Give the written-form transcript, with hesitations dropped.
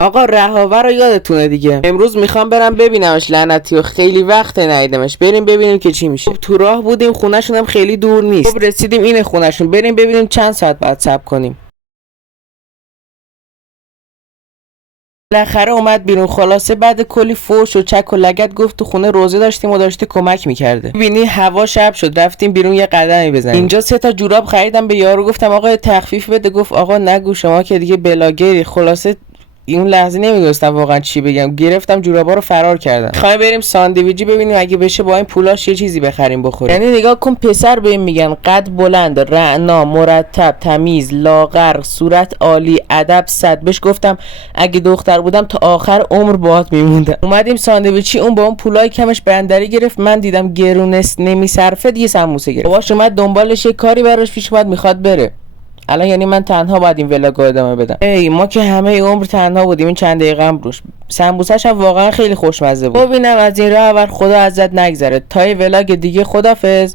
آقا رهاور رو یادتونه دیگه. امروز میخوام برم ببینمش لعنتی و خیلی وقت ندیدمش. بریم ببینیم که چی میشه. تو راه بودیم، خونه‌شون هم خیلی دور نیست. خب رسیدیم این خونه‌شون. بریم ببینیم چند ساعت بعد صبر کنیم. بالاخره اومد بیرون. خلاصه بعد کلی فوش و چک و لگد گفت تو خونه روزه داشتیم و داشته کمک میکرده. ببینی هوا شب شد، رفتیم بیرون یه قدمی بزنیم. اینجا 3 تا جوراب خریدم به یارو، گفتم آقا تخفیف بده. گفت آقا نگو شما که دیگه بلاگری. خلاصه اون لحظه نمیدونستم واقعا چی بگم، گرفتم جورابا رو فرار کردم. میخوایم بریم ساندویچی ببینیم اگه بشه با این پولاش یه چیزی بخریم بخوریم. یعنی نگاه کن پسر بهم میگن قد بلند، رعنا، مرتب، تمیز، لاغر، صورت عالی، ادب 100. بهش گفتم اگه دختر بودم تا آخر عمر باهات میموندم. اومدیم ساندویچی، اون با اون پولای کمش بندری گرفت. من دیدم گرونست نمیصرفه دیگه سموسه گرفت. باباش اومد دنبالش یه کاری براش پیش اومد میخواد بره. الان یعنی من تنها باید این ولاگو ادامه بدم. ای ما که همه عمر تنها بودیم. این چند دقیقه هم روش سمبوسش هم واقعا خیلی خوشمزه بود. ببینم از این راه ور خدا ازت نگذره. تا یه ولاگ دیگه خدافظ.